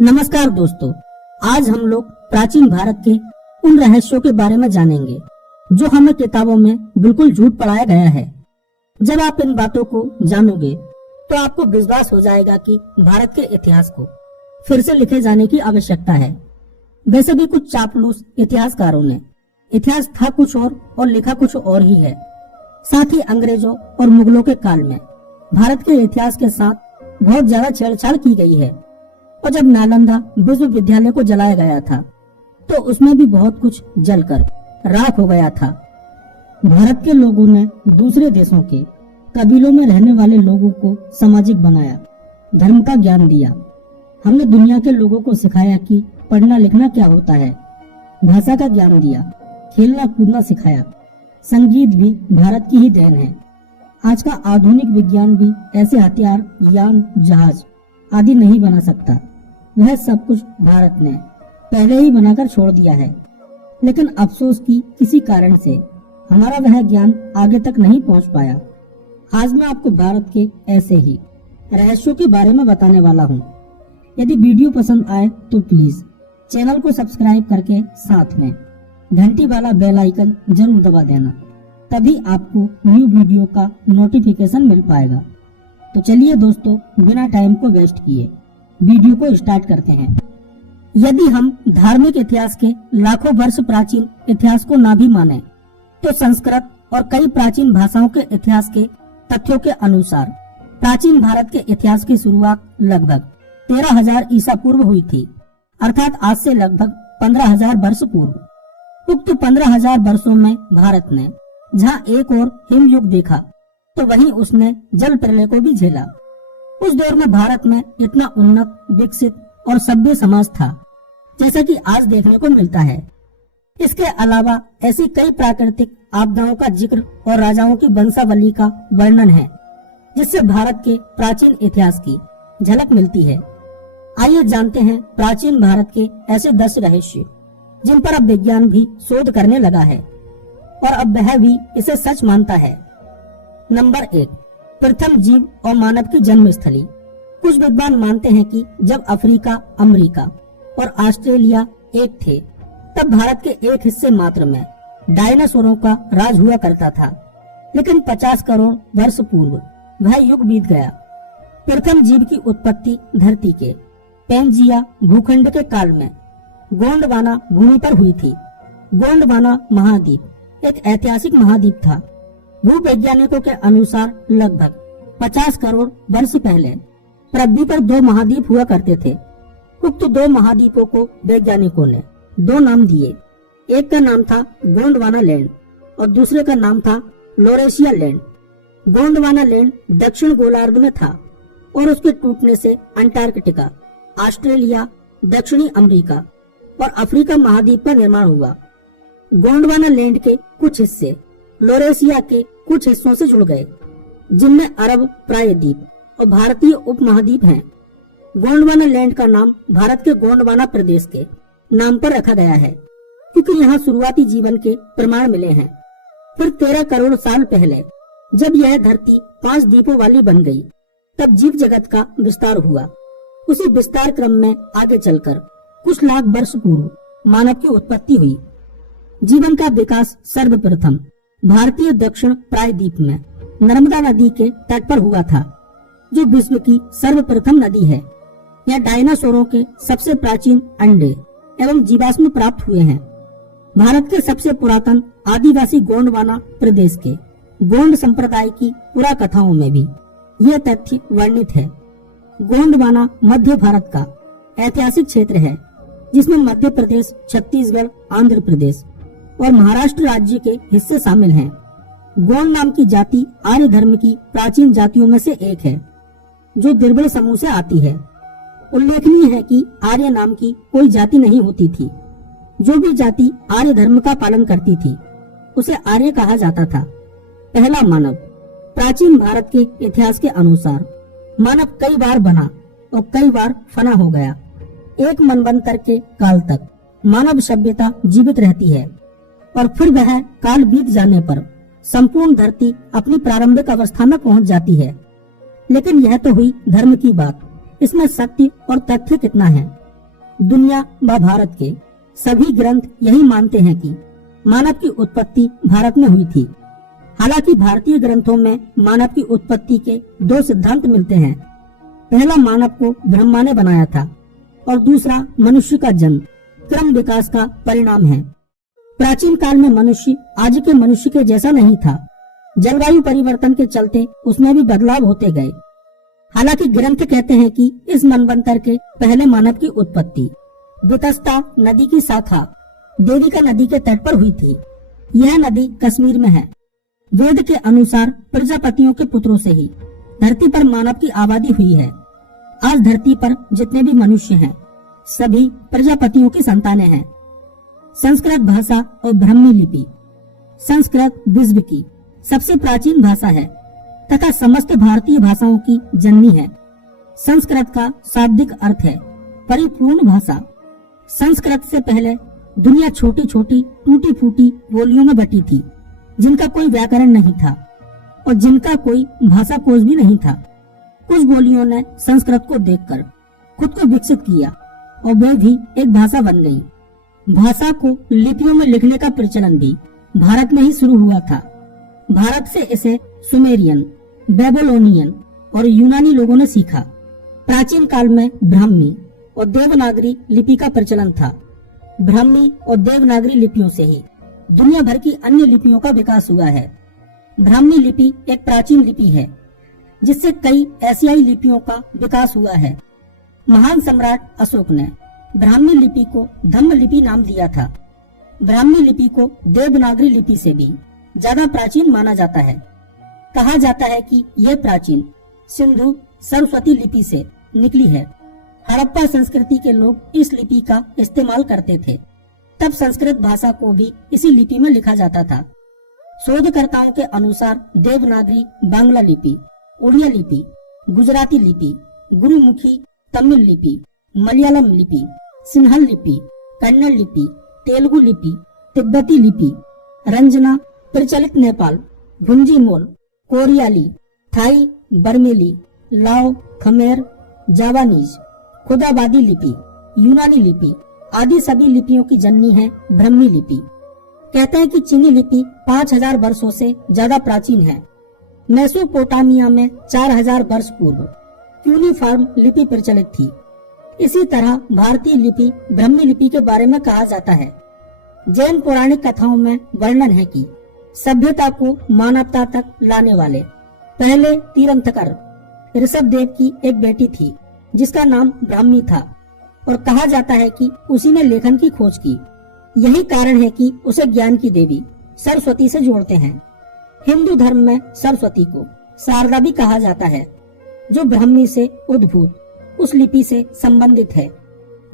नमस्कार दोस्तों, आज हम लोग प्राचीन भारत के उन रहस्यों के बारे में जानेंगे जो हमें किताबों में बिल्कुल झूठ पढ़ाया गया है। जब आप इन बातों को जानोगे तो आपको विश्वास हो जाएगा कि भारत के इतिहास को फिर से लिखे जाने की आवश्यकता है। वैसे भी कुछ चापलूस इतिहासकारों ने इतिहास था कुछ और लिखा कुछ और ही है। साथ ही अंग्रेजों और मुगलों के काल में भारत के इतिहास के साथ बहुत ज्यादा छेड़छाड़ की गई है। और जब नालंदा विश्वविद्यालय को जलाया गया था तो उसमें भी बहुत कुछ जलकर राख हो गया था। भारत के लोगों ने दूसरे देशों के कबीलों में रहने वाले लोगों को सामाजिक बनाया, धर्म का ज्ञान दिया। हमने दुनिया के लोगों को सिखाया कि पढ़ना लिखना क्या होता है, भाषा का ज्ञान दिया, खेलना कूदना सिखाया। संगीत भी भारत की ही देन है। आज का आधुनिक विज्ञान भी ऐसे हथियार, यान, जहाज आदि नहीं बना सकता। वह सब कुछ भारत ने पहले ही बनाकर छोड़ दिया है। लेकिन अफसोस कि किसी कारण से हमारा वह ज्ञान आगे तक नहीं पहुंच पाया। आज मैं आपको भारत के ऐसे ही रहस्यों के बारे में बताने वाला हूं। यदि वीडियो पसंद आए तो प्लीज चैनल को सब्सक्राइब करके साथ में घंटी वाला बेल आइकन जरूर दबा देना, तभी आपको न्यू वीडियो का नोटिफिकेशन मिल पाएगा। तो चलिए दोस्तों, बिना टाइम को वेस्ट किए वीडियो को स्टार्ट करते हैं। यदि हम धार्मिक इतिहास के लाखों वर्ष प्राचीन इतिहास को ना भी माने तो संस्कृत और कई प्राचीन भाषाओं के इतिहास के तथ्यों के अनुसार प्राचीन भारत के इतिहास की शुरुआत लगभग 13,000 ईसा पूर्व हुई थी, अर्थात आज से लगभग 15,000 वर्ष पूर्व। उक्त 15,000 वर्षों में भारत ने जहाँ एक और हिमयुग देखा तो वहीं उसने जल प्रलय को भी झेला। उस दौर में भारत में इतना उन्नत, विकसित और सभ्य समाज था जैसा कि आज देखने को मिलता है। इसके अलावा ऐसी कई प्राकृतिक आपदाओं का जिक्र और राजाओं की वंशावली का वर्णन है जिससे भारत के प्राचीन इतिहास की झलक मिलती है। आइए जानते हैं प्राचीन भारत के ऐसे 10 रहस्य जिन पर अब विज्ञान भी शोध करने लगा है और अब वह भी इसे सच मानता है। नंबर 1, प्रथम जीव और मानव की जन्म स्थली। कुछ विद्वान मानते हैं कि जब अफ्रीका, अमेरिका और ऑस्ट्रेलिया एक थे तब भारत के एक हिस्से मात्र में डायनासोरों का राज हुआ करता था। लेकिन 50 करोड़ वर्ष पूर्व वह युग बीत गया। प्रथम जीव की उत्पत्ति धरती के पैंजिया भूखंड के काल में गोंडवाना भूमि पर हुई थी। गोंडवाना महाद्वीप एक ऐतिहासिक महाद्वीप था। भूवैज्ञानिकों के अनुसार लगभग 50 करोड़ वर्ष पहले पृथ्वी पर 2 महाद्वीप हुआ करते थे। उक्त 2 महाद्वीपों को वैज्ञानिकों ने 2 नाम दिए। एक का नाम था गोंडवाना लैंड और दूसरे का नाम था लॉरेशिया लैंड। गोंडवाना लैंड दक्षिण गोलार्ध में था और उसके टूटने से अंटार्कटिका, ऑस्ट्रेलिया, दक्षिणी अमेरिका और अफ्रीका महाद्वीप का निर्माण हुआ। गोंडवाना लैंड के कुछ हिस्से लॉरेशिया के कुछ हिस्सों से जुड़ गए जिनमें अरब प्रायद्वीप और भारतीय उपमहाद्वीप हैं। गोंडवाना लैंड का नाम भारत के गोंडवाना प्रदेश के नाम पर रखा गया है क्योंकि यहाँ शुरुआती जीवन के प्रमाण मिले हैं। फिर 13 करोड़ साल पहले जब यह धरती 5 द्वीपों वाली बन गई तब जीव जगत का विस्तार हुआ। उसी विस्तार क्रम में आगे चलकर कुछ लाख वर्ष पूर्व मानव की उत्पत्ति हुई। जीवन का विकास सर्वप्रथम भारतीय दक्षिण प्रायद्वीप में नर्मदा नदी के तट पर हुआ था जो विश्व की सर्वप्रथम नदी है। यह डायनासोरों के सबसे प्राचीन अंडे एवं जीवाश्म प्राप्त हुए हैं। भारत के सबसे पुरातन आदिवासी गोंडवाना प्रदेश के गोंड संप्रदाय की पुराकथाओं में भी यह तथ्य वर्णित है। गोंडवाना मध्य भारत का ऐतिहासिक क्षेत्र है जिसमें मध्य प्रदेश, छत्तीसगढ़, आंध्र प्रदेश और महाराष्ट्र राज्य के हिस्से शामिल हैं। गोंड नाम की जाति आर्य धर्म की प्राचीन जातियों में से एक है जो द्रविड़ समूह से आती है। उल्लेखनीय है कि आर्य नाम की कोई जाति नहीं होती थी। जो भी जाति आर्य धर्म का पालन करती थी उसे आर्य कहा जाता था। पहला मानव। प्राचीन भारत के इतिहास के अनुसार मानव कई बार बना और कई बार फना हो गया। एक मनवंतर के काल तक मानव सभ्यता जीवित रहती है और फिर वह काल बीत जाने पर संपूर्ण धरती अपनी प्रारंभिक अवस्था में पहुंच जाती है। लेकिन यह तो हुई धर्म की बात, इसमें सत्य और तथ्य कितना है दुनिया व भारत के सभी ग्रंथ यही मानते हैं कि मानव की उत्पत्ति भारत में हुई थी। हालांकि भारतीय ग्रंथों में मानव की उत्पत्ति के दो सिद्धांत मिलते हैं। पहला, मानव को ब्रह्मा ने बनाया था और दूसरा, मनुष्य का जन्म क्रम विकास का परिणाम है। प्राचीन काल में मनुष्य आज के मनुष्य के जैसा नहीं था। जलवायु परिवर्तन के चलते उसमें भी बदलाव होते गए। हालांकि ग्रंथ कहते हैं कि इस मनवंतर के पहले मानव की उत्पत्ति वितस्ता नदी की शाखा देविका नदी के तट पर हुई थी। यह नदी कश्मीर में है। वेद के अनुसार प्रजापतियों के पुत्रों से ही धरती पर मानव की आबादी हुई है। आज धरती पर जितने भी मनुष्य हैं सभी प्रजापतियों की संतानें हैं। संस्कृत भाषा और ब्राह्मी लिपि। संस्कृत विश्व की सबसे प्राचीन भाषा है तथा समस्त भारतीय भाषाओं की जननी है। संस्कृत का शाब्दिक अर्थ है परिपूर्ण भाषा। संस्कृत से पहले दुनिया छोटी छोटी टूटी फूटी बोलियों में बटी थी, जिनका कोई व्याकरण नहीं था और जिनका कोई भाषा कोश भी नहीं था। कुछ बोलियों ने संस्कृत को देखकर खुद को विकसित किया और वे भी एक भाषा बन गई। भाषा को लिपियों में लिखने का प्रचलन भी भारत में ही शुरू हुआ था। भारत से इसे सुमेरियन, बेबीलोनियन और यूनानी लोगों ने सीखा। प्राचीन काल में ब्राह्मी और देवनागरी लिपि का प्रचलन था। ब्राह्मी और देवनागरी लिपियों से ही दुनिया भर की अन्य लिपियों का विकास हुआ है। ब्राह्मी लिपि एक प्राचीन लिपि है जिससे कई एशियाई लिपियों का विकास हुआ है। महान सम्राट अशोक ने ब्राह्मी लिपि को धम्म लिपि नाम दिया था। ब्राह्मी लिपि को देवनागरी लिपि से भी ज्यादा प्राचीन माना जाता है। कहा जाता है कि यह प्राचीन सिंधु सरस्वती लिपि से निकली है। हड़प्पा संस्कृति के लोग इस लिपि का इस्तेमाल करते थे। तब संस्कृत भाषा को भी इसी लिपि में लिखा जाता था। शोधकर्ताओं के अनुसार देवनागरी बांग्ला लिपि, उड़िया लिपि, गुजराती लिपि, गुरुमुखी तमिल लिपि, मलयालम लिपि, सिन्हल लिपि, कन्नड़ लिपि, तेलुगु लिपि, तिब्बती लिपि, रंजना, प्रचलित नेपाल, भुंजी मोल, कोरियाली, थाई, बर्मेली, लाओ, खमेर, जावानीज, खुदाबादी लिपि, यूनानी लिपि आदि सभी लिपियों की जननी है ब्राह्मी लिपि। कहते हैं कि चीनी लिपि 5000 वर्षों से ज्यादा प्राचीन है। मेसोपोटामिया में 4000 वर्ष पूर्व क्यूनिफॉर्म लिपि प्रचलित थी। इसी तरह भारतीय लिपि ब्राह्मी लिपि के बारे में कहा जाता है। जैन पौराणिक कथाओं में वर्णन है कि सभ्यता को मानवता तक लाने वाले पहले तीर्थंकर ऋषभदेव की एक बेटी थी जिसका नाम ब्राह्मी था और कहा जाता है कि उसी ने लेखन की खोज की। यही कारण है कि उसे ज्ञान की देवी सरस्वती से जोड़ते हैं। हिंदू धर्म में सरस्वती को शारदा भी कहा जाता है, जो ब्राह्मी से उद्भूत उस लिपि से संबंधित है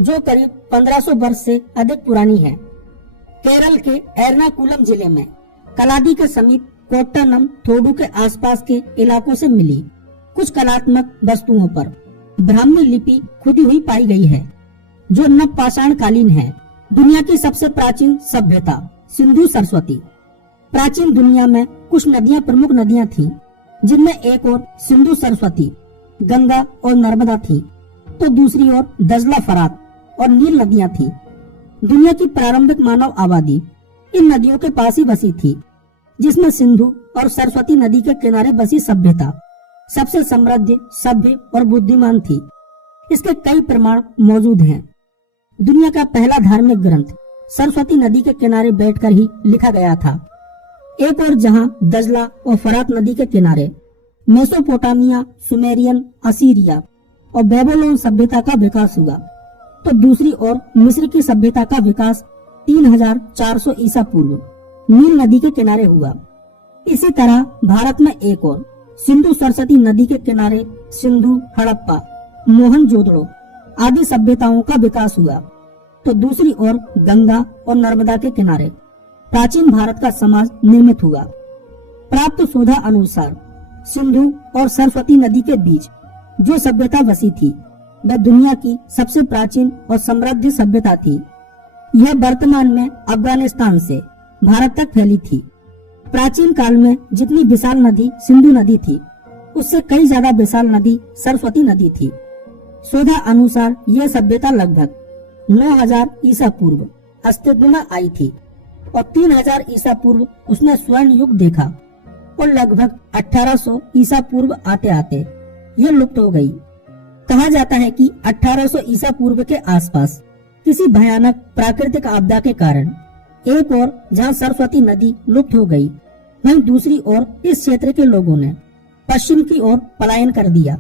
जो करीब 1500 वर्ष से अधिक पुरानी है। केरल के एर्नाकुलम जिले में कलादी के समीप कोट्टानम थोडू के आसपास के इलाकों से मिली कुछ कलात्मक वस्तुओं पर ब्राह्मी लिपि खुदी हुई पाई गई है, जो नवपाषाण कालीन है। दुनिया की सबसे प्राचीन सभ्यता सिंधु सरस्वती। प्राचीन दुनिया में कुछ नदियां प्रमुख नदियां थीं, जिनमें एक ओर सिंधु सरस्वती, गंगा और नर्मदा थी, तो दूसरी ओर दजला, फरात और नील नदियां थीं। दुनिया की प्रारंभिक मानव आबादी इन नदियों के पास ही बसी थी, जिसमें सिंधु और सरस्वती नदी के किनारे बसी सभ्यता सबसे समृद्ध, सभ्य और बुद्धिमान थी। इसके कई प्रमाण मौजूद हैं। दुनिया का पहला धार्मिक ग्रंथ सरस्वती नदी के किनारे बैठकर ही लिखा गया था। एक और जहां दजला और फरात नदी के किनारे मेसोपोटामिया, सुमेरियन, असीरिया और बेबीलोन सभ्यता का विकास हुआ, तो दूसरी ओर मिस्र की सभ्यता का विकास 3400 ईसा पूर्व नील नदी के किनारे हुआ। इसी तरह भारत में एक और सिंधु सरस्वती नदी के किनारे सिंधु, हड़प्पा, मोहनजोदड़ो आदि सभ्यताओं का विकास हुआ, तो दूसरी ओर गंगा और नर्मदा के किनारे प्राचीन भारत का समाज निर्मित हुआ। प्राप्त शोधा अनुसार सिंधु और सरस्वती नदी के बीच जो सभ्यता बसी थी वह दुनिया की सबसे प्राचीन और समृद्ध सभ्यता थी। यह वर्तमान में अफगानिस्तान से भारत तक फैली थी। प्राचीन काल में जितनी विशाल नदी सिंधु नदी थी, उससे कई ज्यादा विशाल नदी सरस्वती नदी थी। शोधा अनुसार यह सभ्यता लगभग 9000 ईसा पूर्व अस्तित्व में आई थी और 3000 ईसा पूर्व उसने स्वर्ण युग देखा और लगभग 1800 ईसा पूर्व आते आते ये लुप्त हो गई। कहा जाता है कि 1800 ईसा पूर्व के आसपास किसी भयानक प्राकृतिक आपदा के कारण एक और जहाँ सरस्वती नदी लुप्त हो गई, वहीं दूसरी ओर इस क्षेत्र के लोगों ने पश्चिम की ओर पलायन कर दिया।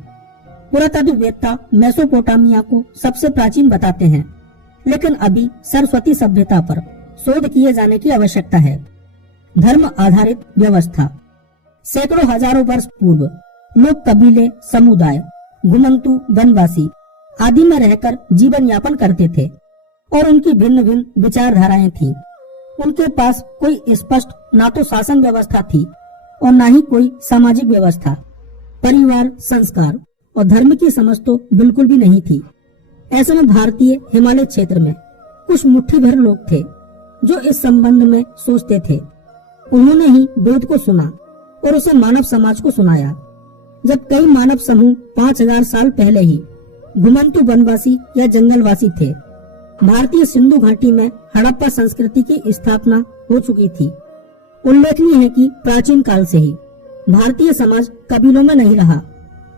पुरातत्ववेत्ता मेसोपोटामिया को सबसे प्राचीन बताते हैं, लेकिन अभी सरस्वती सभ्यता पर शोध किए जाने की आवश्यकता है। धर्म आधारित व्यवस्था। सैकड़ों हजारों वर्ष पूर्व लोग कबीले, समुदाय, घुमंतु, वनवासी आदि में रहकर जीवन यापन करते थे और उनकी भिन्न भिन्न विचारधाराएं थी। उनके पास कोई स्पष्ट ना तो शासन व्यवस्था थी और ना ही कोई सामाजिक व्यवस्था। परिवार, संस्कार और धर्म की समझ तो बिल्कुल भी नहीं थी। ऐसे में भारतीय हिमालय क्षेत्र में कुछ मुट्ठी भर लोग थे जो इस संबंध में सोचते थे। उन्होंने ही वेद को सुना और उसे मानव समाज को सुनाया। जब कई मानव समूह 5000 साल पहले ही घुमंतु, वनवासी या जंगलवासी थे, भारतीय सिंधु घाटी में हड़प्पा संस्कृति की स्थापना हो चुकी थी। उल्लेखनीय है कि प्राचीन काल से ही भारतीय समाज कबीलों में नहीं रहा,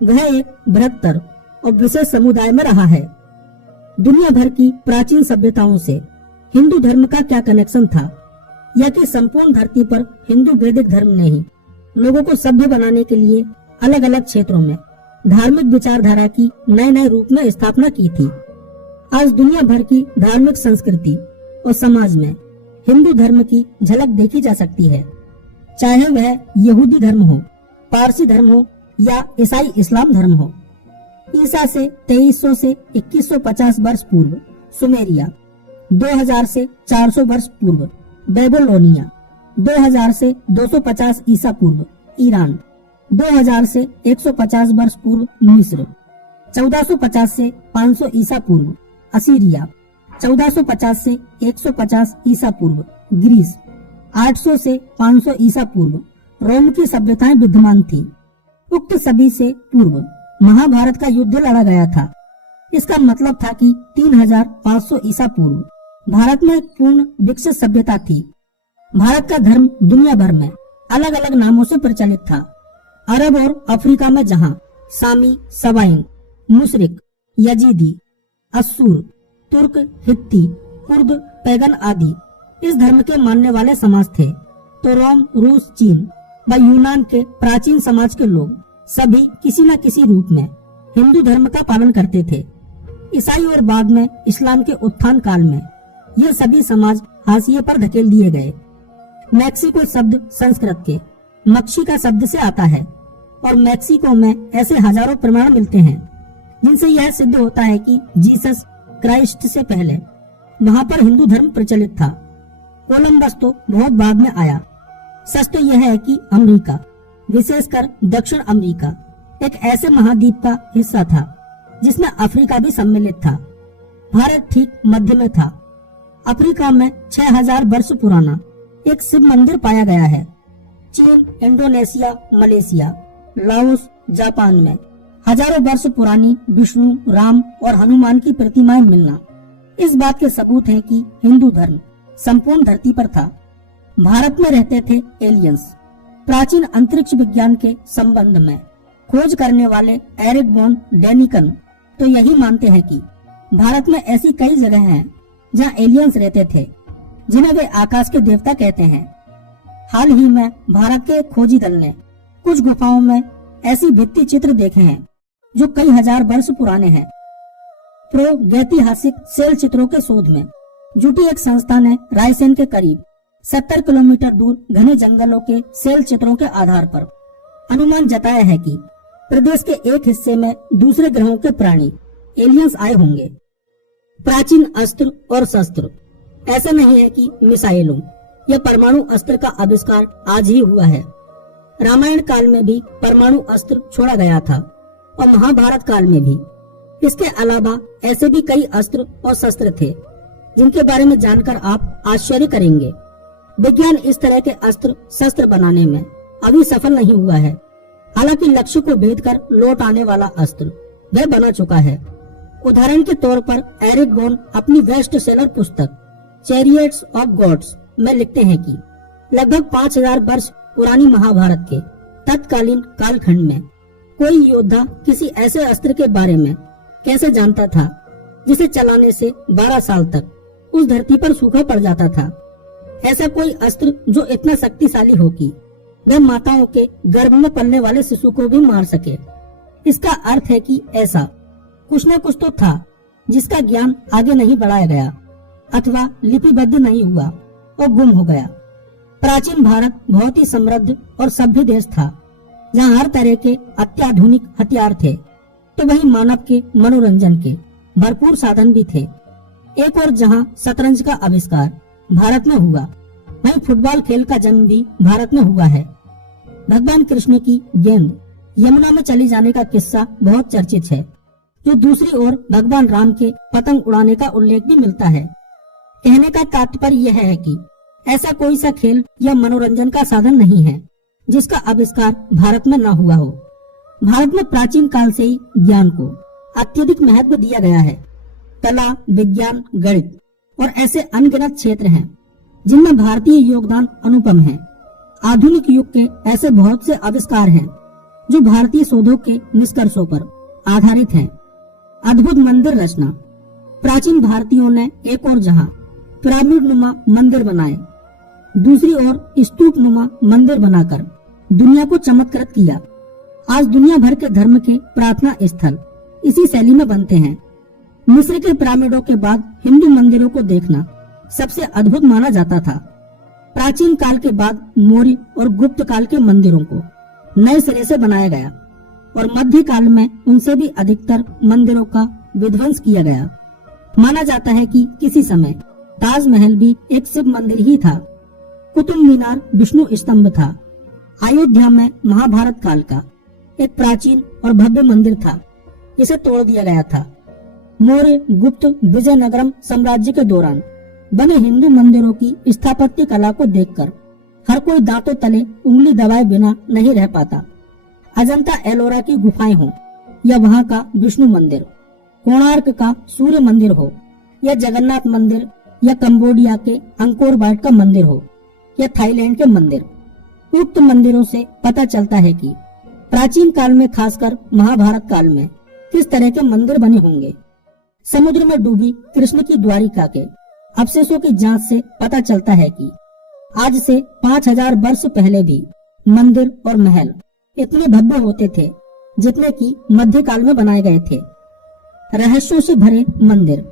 वह एक बृहत्तर और विशेष समुदाय में रहा है। दुनिया भर की प्राचीन सभ्यताओं से हिंदू धर्म का क्या कनेक्शन था, या कि संपूर्ण धरती पर हिंदू वैदिक धर्म ने ही लोगों को सभ्य बनाने के लिए अलग अलग क्षेत्रों में धार्मिक विचारधारा की नए नए रूप में स्थापना की थी। आज दुनिया भर की धार्मिक संस्कृति और समाज में हिंदू धर्म की झलक देखी जा सकती है, चाहे वह यहूदी धर्म हो, पारसी धर्म हो या ईसाई इस्लाम धर्म हो। ईसा से 2300 से 2150 वर्ष पूर्व सुमेरिया, 2000 से 400 वर्ष पूर्व बेबीलोनिया, 2000 से 250 ईसा पूर्व ईरान, 2000 से 150 वर्ष पूर्व मिस्र, 1450 से 500 ईसा पूर्व असीरिया, 1450 से 150 ईसा पूर्व ग्रीस, 800 से 500 ईसा पूर्व रोम की सभ्यताएं विद्यमान थी। उक्त सभी से पूर्व महाभारत का युद्ध लड़ा गया था। इसका मतलब था कि 3500 ईसा पूर्व भारत में एक पूर्ण विकसित सभ्यता थी। भारत का धर्म दुनिया भर में अलग अलग नामों से प्रचलित था। अरब और अफ्रीका में जहां सामी, सवाइन, मुशरिक, यजीदी, असूर, तुर्क, हित्ती, कुर्द, पैगन आदि इस धर्म के मानने वाले समाज थे, तो रोम, रूस, चीन व यूनान के प्राचीन समाज के लोग सभी किसी न किसी रूप में हिंदू धर्म का पालन करते थे। ईसाई और बाद में इस्लाम के उत्थान काल में ये सभी समाज हाशिए पर धकेल दिए गए। मैक्सिको शब्द संस्कृत के मक्षी का शब्द से आता है और मैक्सिको में ऐसे हजारों प्रमाण मिलते हैं जिनसे यह सिद्ध होता है कि जीसस क्राइस्ट से पहले वहां पर हिंदू धर्म प्रचलित था। कोलंबस तो बहुत बाद में आया। सच तो यह है कि अमेरिका, विशेषकर दक्षिण अमेरिका, एक ऐसे महाद्वीप का हिस्सा था जिसमें अफ्रीका भी सम्मिलित था। भारत ठीक मध्य में था। अफ्रीका में 6000 वर्ष पुराना एक शिव मंदिर पाया गया है। चीन, इंडोनेशिया, मलेशिया, लाओस, जापान में हजारों वर्ष पुरानी विष्णु, राम और हनुमान की प्रतिमाएं मिलना इस बात के सबूत हैं कि हिंदू धर्म संपूर्ण धरती पर था। भारत में रहते थे एलियंस। प्राचीन अंतरिक्ष विज्ञान के संबंध में खोज करने वाले एरिक वॉन डेनिकन तो यही मानते हैं कि भारत में ऐसी कई जगह हैं जहां एलियंस रहते थे, जिन्हें वे आकाश के देवता कहते हैं। हाल ही में भारत के खोजी दल ने कुछ गुफाओं में ऐसी भित्ति चित्र देखे हैं जो कई हजार वर्ष पुराने हैं। प्रागैतिहासिक शैल चित्रों के शोध में जुटी एक संस्था ने रायसेन के करीब 70 किलोमीटर दूर घने जंगलों के शैल चित्रों के आधार पर अनुमान जताया है कि प्रदेश के एक हिस्से में दूसरे ग्रहों के प्राणी एलियंस आए होंगे। प्राचीन अस्त्र और शस्त्र। ऐसा नहीं है कि मिसाइलों या परमाणु अस्त्र का आविष्कार आज ही हुआ है। रामायण काल में भी परमाणु अस्त्र छोड़ा गया था और महाभारत काल में भी। इसके अलावा ऐसे भी कई अस्त्र और शस्त्र थे जिनके बारे में जानकर आप आश्चर्य करेंगे। विज्ञान इस तरह के अस्त्र शस्त्र बनाने में अभी सफल नहीं हुआ है। हालांकि लक्ष्य को भेद कर लौट आने वाला अस्त्र वह बना चुका है। उदाहरण के तौर पर एरिक गोन अपनी बेस्ट सेलर पुस्तक चैरियट्स ऑफ गॉड्स में लिखते हैं कि लगभग 5000 वर्ष पुरानी महाभारत के तत्कालीन कालखंड में कोई योद्धा किसी ऐसे अस्त्र के बारे में कैसे जानता था जिसे चलाने से 12 साल तक उस धरती पर सूखा पड़ जाता था। ऐसा कोई अस्त्र जो इतना शक्तिशाली हो कि वह माताओं के गर्भ में पलने वाले शिशु को भी मार सके। इसका अर्थ है कि ऐसा कुछ न कुछ तो था जिसका ज्ञान आगे नहीं बढ़ाया गया अथवा लिपिबद्ध नहीं हुआ और गुम हो गया। प्राचीन भारत बहुत ही समृद्ध और सभ्य देश था, जहाँ हर तरह के अत्याधुनिक हथियार थे, तो वहीं मानव के मनोरंजन के भरपूर साधन भी थे। एक और जहाँ शतरंज का आविष्कार भारत में हुआ, वहीं फुटबॉल खेल का जन्म भी भारत में हुआ है। भगवान कृष्ण की गेंद यमुना में चली जाने का किस्सा बहुत चर्चित है, जो दूसरी ओर भगवान राम के पतंग उड़ाने का उल्लेख भी मिलता है। कहने का तात्पर्य यह है कि ऐसा कोई सा खेल या मनोरंजन का साधन नहीं है जिसका आविष्कार भारत में न हुआ हो। भारत में प्राचीन काल से ही ज्ञान को अत्यधिक महत्व दिया गया है। कला, विज्ञान, गणित और ऐसे अनगिनत क्षेत्र हैं जिनमें भारतीय योगदान अनुपम है। आधुनिक युग के ऐसे बहुत से आविष्कार हैं जो भारतीय शोधों के निष्कर्षों पर आधारित हैं। अद्भुत मंदिर रचना। प्राचीन भारतीयों ने एक और जहां पिरामिड नुमा मंदिर बनाए, दूसरी ओर स्तूप नुमा मंदिर बनाकर दुनिया को चमत्कृत किया। आज दुनिया भर के धर्म के प्रार्थना स्थल इसी शैली में बनते हैं। मिस्र के पिरामिडों के बाद हिंदू मंदिरों को देखना सबसे अद्भुत माना जाता था। प्राचीन काल के बाद मौर्य और गुप्त काल के मंदिरों को नए सिरे से बनाया गया और मध्य काल में उनसे भी अधिकतर मंदिरों का विध्वंस किया गया। माना जाता है कि किसी समय ताजमहल भी एक शिव मंदिर ही था। कुतुब मीनार विष्णु स्तंभ था। अयोध्या में महाभारत काल का एक प्राचीन और भव्य मंदिर था, इसे तोड़ दिया गया था। मौर्य, गुप्त, विजयनगरम साम्राज्य के दौरान बने हिंदू मंदिरों की स्थापत्य कला को देखकर हर कोई दांतों तले उंगली दबाए बिना नहीं रह पाता। अजंता एलोरा की गुफाएं हो या वहाँ का विष्णु मंदिर, कोणार्क का सूर्य मंदिर हो या जगन्नाथ मंदिर, या कंबोडिया के अंकोर वाट का मंदिर हो या थाईलैंड के मंदिर, उक्त मंदिरों से पता चलता है कि प्राचीन काल में, खासकर महाभारत काल में, किस तरह के मंदिर बने होंगे। समुद्र में डूबी कृष्ण की द्वारिका के अवशेषों की जांच से पता चलता है कि आज से 5000 वर्ष पहले भी मंदिर और महल इतने भव्य होते थे जितने कि मध्यकाल में बनाए गए थे। रहस्यों से भरे मंदिर।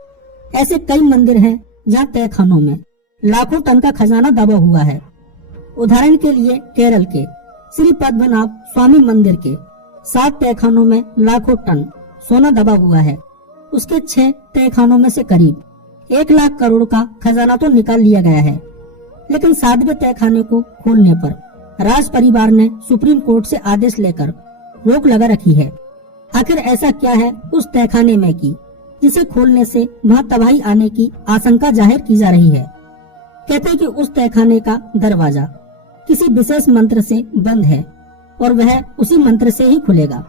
ऐसे कई मंदिर हैं जहाँ तहखानों में लाखों टन का खजाना दबा हुआ है। उदाहरण के लिए केरल के श्री पद्मनाभ स्वामी मंदिर के 7 तहखानों में लाखों टन सोना दबा हुआ है। उसके 6 तहखानों में से करीब 1 लाख करोड़ का खजाना तो निकाल लिया गया है, लेकिन 7वें तहखाने को खोलने पर राज परिवार ने सुप्रीम कोर्ट से आदेश लेकर रोक लगा रखी है। आखिर ऐसा क्या है उस तहखाने में कि जिसे खोलने से वहां तबाही आने की आशंका जाहिर की जा रही है। कहते हैं कि उस तहखाने का दरवाजा किसी विशेष मंत्र से बंद है और वह उसी मंत्र से ही खुलेगा।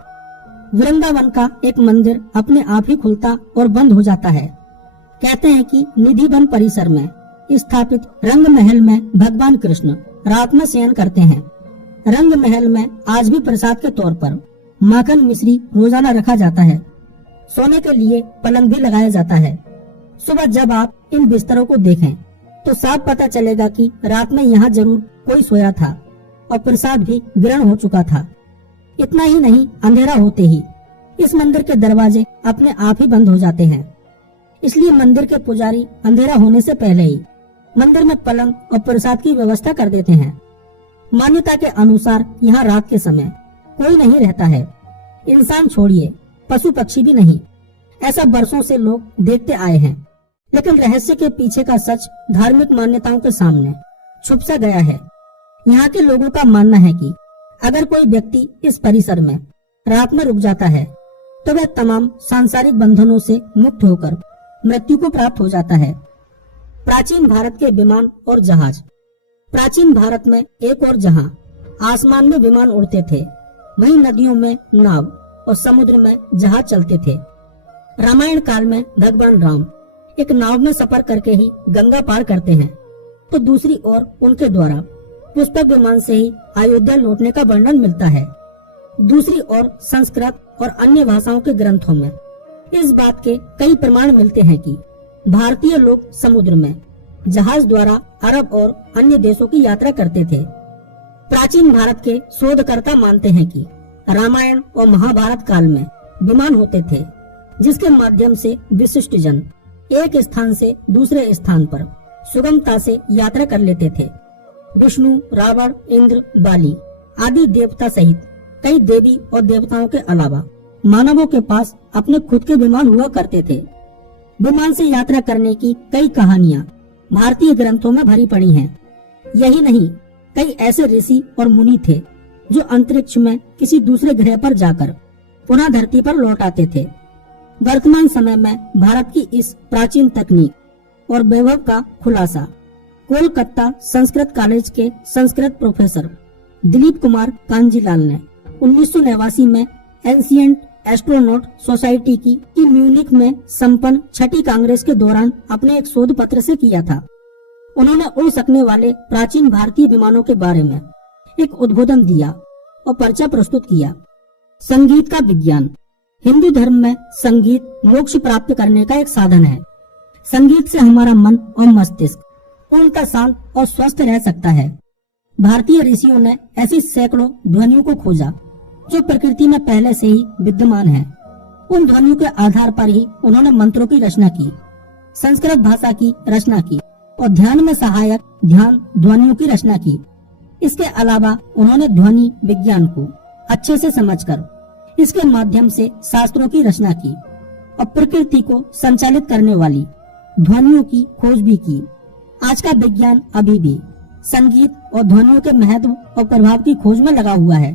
वृंदावन का एक मंदिर अपने आप ही खुलता और बंद हो जाता है। कहते हैं कि निधिवन परिसर में स्थापित रंग महल में भगवान कृष्ण रात में शयन करते हैं। रंग महल में आज भी प्रसाद के तौर पर माखन मिश्री रोजाना रखा जाता है। सोने के लिए पलंग भी लगाया जाता है। सुबह जब आप इन बिस्तरों को देखें तो साफ पता चलेगा कि रात में यहाँ जरूर कोई सोया था और प्रसाद भी ग्रहण हो चुका था। इतना ही नहीं, अंधेरा होते ही इस मंदिर के दरवाजे अपने आप ही बंद हो जाते हैं। इसलिए मंदिर के पुजारी अंधेरा होने से पहले ही मंदिर में पलंग और प्रसाद की व्यवस्था कर देते हैं। मान्यता के अनुसार यहाँ रात के समय कोई नहीं रहता है, इंसान छोड़िए पशु पक्षी भी नहीं। ऐसा बरसों से लोग देखते आए हैं, लेकिन रहस्य के पीछे का सच धार्मिक मान्यताओं के सामने छुप सा गया है। यहाँ के लोगों का मानना है कि अगर कोई व्यक्ति इस परिसर में रात में रुक जाता है तो वह तमाम सांसारिक बंधनों से मुक्त होकर मृत्यु को प्राप्त हो जाता है। प्राचीन भारत के विमान और जहाज। प्राचीन भारत में एक और जहां आसमान में विमान उड़ते थे, वहीं नदियों में नाव और समुद्र में जहाज चलते थे। रामायण काल में भगवान राम एक नाव में सफर करके ही गंगा पार करते हैं, तो दूसरी ओर उनके द्वारा पुष्पक विमान से ही अयोध्या लौटने का वर्णन मिलता है। दूसरी ओर संस्कृत और अन्य भाषाओं के ग्रंथों में इस बात के कई प्रमाण मिलते हैं कि भारतीय लोग समुद्र में जहाज द्वारा अरब और अन्य देशों की यात्रा करते थे। प्राचीन भारत के शोधकर्ता मानते हैं कि रामायण और महाभारत काल में विमान होते थे, जिसके माध्यम से विशिष्ट जन एक स्थान से दूसरे स्थान पर सुगमता से यात्रा कर लेते थे। विष्णु, रावण, इंद्र, बाली आदि देवता सहित कई देवी और देवताओं के अलावा मानवों के पास अपने खुद के विमान हुआ करते थे। विमान से यात्रा करने की कई कहानियां भारतीय ग्रंथों में भरी पड़ी हैं। यही नहीं, कई ऐसे ऋषि और मुनि थे जो अंतरिक्ष में किसी दूसरे ग्रह पर जाकर पुनः धरती पर लौट आते थे। वर्तमान समय में भारत की इस प्राचीन तकनीक और वैभव का खुलासा कोलकाता संस्कृत कॉलेज के संस्कृत प्रोफेसर दिलीप कुमार कांजीलाल ने 1989 में एंशिएंट एस्ट्रोनॉट सोसाइटी की म्यूनिख में संपन्न छठी कांग्रेस के दौरान अपने एक शोध पत्र से किया था। उन्होंने उड़ सकने वाले प्राचीन भारतीय विमानों के बारे में एक उद्बोधन दिया और पर्चा प्रस्तुत किया। संगीत का विज्ञान। हिंदू धर्म में संगीत मोक्ष प्राप्त करने का एक साधन है। संगीत से हमारा मन और मस्तिष्क पूर्णतः शांत और स्वस्थ रह सकता है। भारतीय ऋषियों ने ऐसी सैकड़ों ध्वनियों को खोजा जो प्रकृति में पहले से ही विद्यमान है। उन ध्वनियों के आधार पर ही उन्होंने मंत्रों की रचना की, संस्कृत भाषा की रचना की और ध्यान में सहायक ध्यान ध्वनियों की रचना की। इसके अलावा उन्होंने ध्वनि विज्ञान को अच्छे से समझकर इसके माध्यम से शास्त्रों की रचना की और प्रकृति को संचालित करने वाली ध्वनियों की खोज भी की। आज का विज्ञान अभी भी संगीत और ध्वनियों के महत्व और प्रभाव की खोज में लगा हुआ है,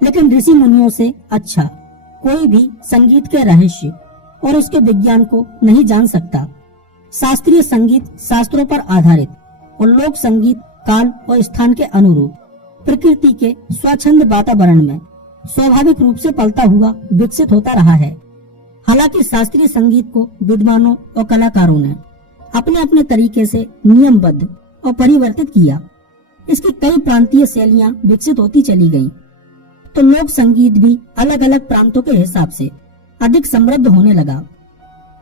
लेकिन ऋषि मुनियों से अच्छा कोई भी संगीत के रहस्य और उसके विज्ञान को नहीं जान सकता। शास्त्रीय संगीत शास्त्रों पर आधारित और लोक संगीत काल और स्थान के अनुरूप प्रकृति के स्वच्छंद वातावरण में स्वाभाविक रूप से पलता हुआ विकसित होता रहा है। हालांकि शास्त्रीय संगीत को विद्वानों और कलाकारों ने अपने अपने तरीके से नियमबद्ध और परिवर्तित किया। इसकी कई प्रांतीय शैलियां विकसित होती चली गईं, तो लोक संगीत भी अलग अलग प्रांतों के हिसाब से अधिक समृद्ध होने लगा।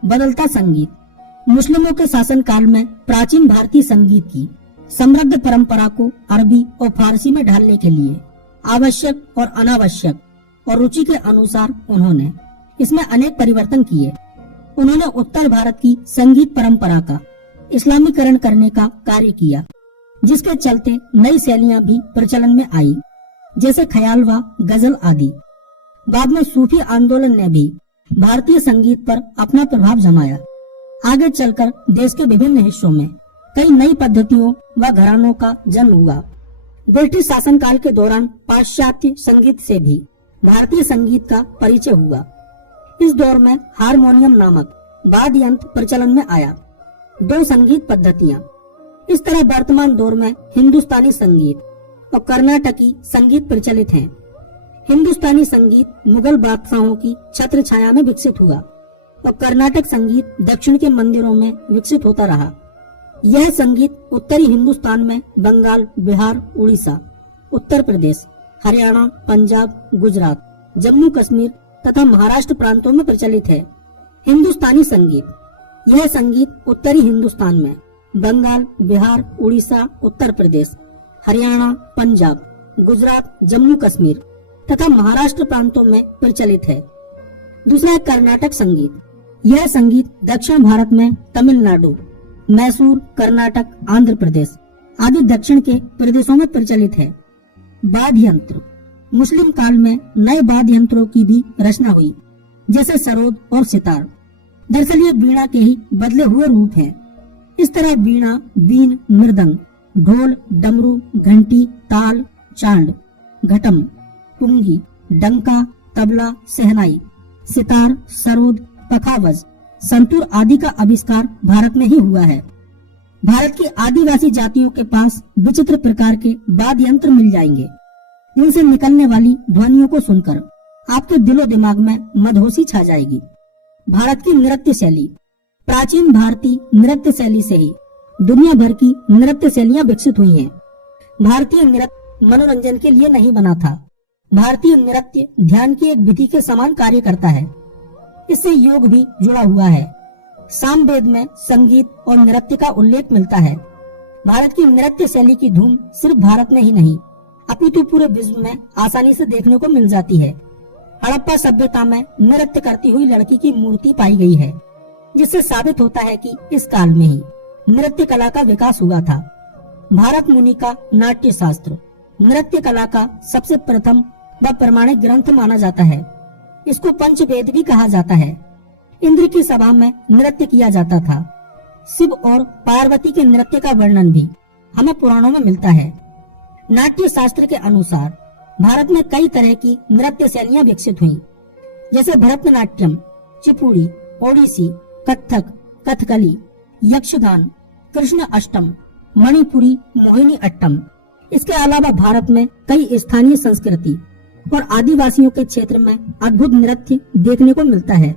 बदलता संगीत। मुस्लिमों के शासन काल में प्राचीन भारतीय संगीत की समृद्ध परंपरा को अरबी और फारसी में ढालने के लिए आवश्यक और अनावश्यक और रुचि के अनुसार उन्होंने इसमें अनेक परिवर्तन किए। उन्होंने उत्तर भारत की संगीत परंपरा का इस्लामीकरण करने का कार्य किया, जिसके चलते नई शैलियां भी प्रचलन में आई, जैसे ख्यालवा, गजल आदि। बाद में सूफी आंदोलन ने भी भारतीय संगीत पर अपना प्रभाव जमाया। आगे चलकर देश के विभिन्न हिस्सों में कई नई पद्धतियों व घरानों का जन्म हुआ। ब्रिटिश शासनकाल के दौरान पाश्चात्य संगीत से भी भारतीय संगीत का परिचय हुआ। इस दौर में हारमोनियम नामक वाद्य यंत्र प्रचलन में आया। दो संगीत पद्धतियां। इस तरह वर्तमान दौर में हिंदुस्तानी संगीत और कर्नाटकी संगीत प्रचलित हैं। हिंदुस्तानी संगीत मुगल बादशाहों की छत्र छाया में विकसित हुआ और कर्नाटक संगीत दक्षिण के मंदिरों में विकसित होता रहा। यह संगीत उत्तरी हिंदुस्तान में बंगाल, बिहार, उड़ीसा, उत्तर प्रदेश, हरियाणा, पंजाब, गुजरात, जम्मू कश्मीर तथा महाराष्ट्र प्रांतों में प्रचलित है। हिंदुस्तानी संगीत। यह संगीत उत्तरी हिंदुस्तान में बंगाल, बिहार, उड़ीसा, उत्तर प्रदेश, हरियाणा, पंजाब, गुजरात, जम्मू कश्मीर तथा महाराष्ट्र प्रांतों में प्रचलित है। दूसरा है कर्नाटक संगीत। यह संगीत दक्षिण भारत में तमिलनाडु, मैसूर, कर्नाटक, आंध्र प्रदेश आदि दक्षिण के प्रदेशों में प्रचलित है। वाद्य यंत्र। मुस्लिम काल में नए वाद्य यंत्रों की भी रचना हुई, जैसे सरोद और सितार। दरअसल ये वीणा के ही बदले हुए रूप हैं। इस तरह वीणा, बीन, मृदंग, ढोल, डमरू, घंटी, ताल, चांद, घटम, पुंगी, डंका, तबला, सहनाई, सितार, सरोद, पखावज, संतूर आदि का आविष्कार भारत में ही हुआ है। भारत की आदिवासी जातियों के पास विचित्र प्रकार के वाद्य यंत्र मिल जाएंगे, जिनसे निकलने वाली ध्वनियों को सुनकर आपके दिलो दिमाग में मदहोशी छा जाएगी। भारत की नृत्य शैली। प्राचीन भारतीय नृत्य शैली से ही दुनिया भर की नृत्य शैलियां विकसित हुई हैं। भारतीय नृत्य मनोरंजन के लिए नहीं बना था। भारतीय नृत्य ध्यान की एक विधि के समान कार्य करता है। इससे योग भी जुड़ा हुआ है। सामवेद में संगीत और नृत्य का उल्लेख मिलता है। भारत की नृत्य शैली की धूम सिर्फ भारत में ही नहीं अपितु पूरे विश्व में आसानी से देखने को मिल जाती है। हड़प्पा सभ्यता में नृत्य करती हुई लड़की की मूर्ति पाई गई है, जिससे साबित होता है कि इस काल में ही नृत्य कला का विकास हुआ था। भारत मुनि का नाट्य शास्त्र नृत्य कला का सबसे प्रथम व प्रमाणिक ग्रंथ माना जाता है। इसको पंचवेद भी कहा जाता है। इंद्र की सभा में नृत्य किया जाता था। शिव और पार्वती के नृत्य का वर्णन भी हमें पुराणों में मिलता है। नाट्य शास्त्र के अनुसार भारत में कई तरह की नृत्य शैलियां विकसित हुई, जैसे भरतनाट्यम, चिपुड़ी, ओडिसी, कथक, कथकली, यक्षगान, कृष्ण अष्टम, मणिपुरी, मोहिनी अट्टम। इसके अलावा भारत में कई स्थानीय संस्कृति और आदिवासियों के क्षेत्र में अद्भुत नृत्य देखने को मिलता है,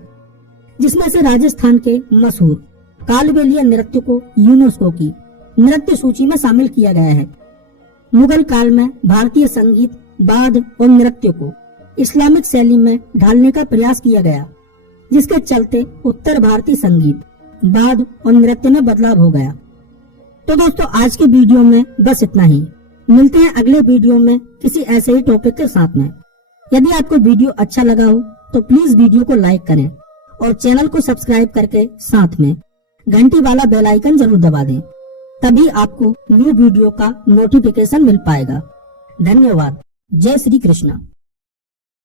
जिसमें से राजस्थान के मशहूर कालबेलिया नृत्य को यूनेस्को की नृत्य सूची में शामिल किया गया है। मुगल काल में भारतीय संगीत, वाद्य और नृत्य को इस्लामिक शैली में ढालने का प्रयास किया गया, जिसके चलते उत्तर भारतीय संगीत, वाद्य और नृत्य में बदलाव हो गया। तो दोस्तों, आज के वीडियो में बस इतना ही। मिलते हैं अगले वीडियो में किसी ऐसे ही टॉपिक के साथ में। यदि आपको वीडियो अच्छा लगा हो तो प्लीज वीडियो को लाइक करें और चैनल को सब्सक्राइब करके साथ में घंटी वाला बेल आइकन जरूर दबा दें, तभी आपको न्यू वीडियो का नोटिफिकेशन मिल पाएगा। धन्यवाद। जय श्री कृष्ण।